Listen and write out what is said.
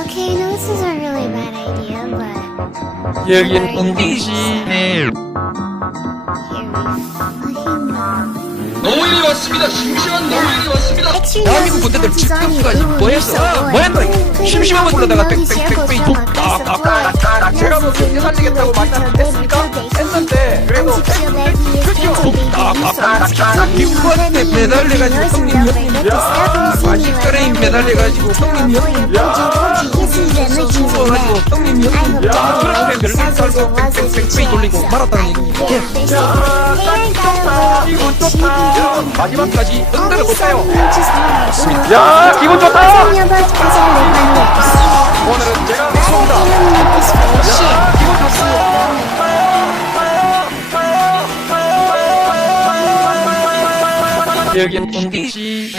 Okay, I know this is a really bad idea, but 여긴 꽁디시. here we fucking go. 노인이 왔습니다. 심심한 노인이 왔습니다. 대한민국 군대들 집중수가 뭐했어? 뭐했노? 심심하면 그러다가 빽빽빽빽 독다다다다 제가 뭐 경제 살리겠다고 만났겠습니까? 했는데 그래도 그죠? 독다다다다 기부한테 매달려가지고 형님이요? 야 마식가래인 매달려가지고 형님이요? 야 죽어가지고 형님이요? 야 그렇게 멸망 살고 빽빽빽 돌리고 말았다는 얘기입니다. 기분 좋다. 마지막까지 흔들어 볼까요? 야 기분 좋다. 오늘은 제가 쏜다. 야 기분 좋습니다. 여긴 꽁디시.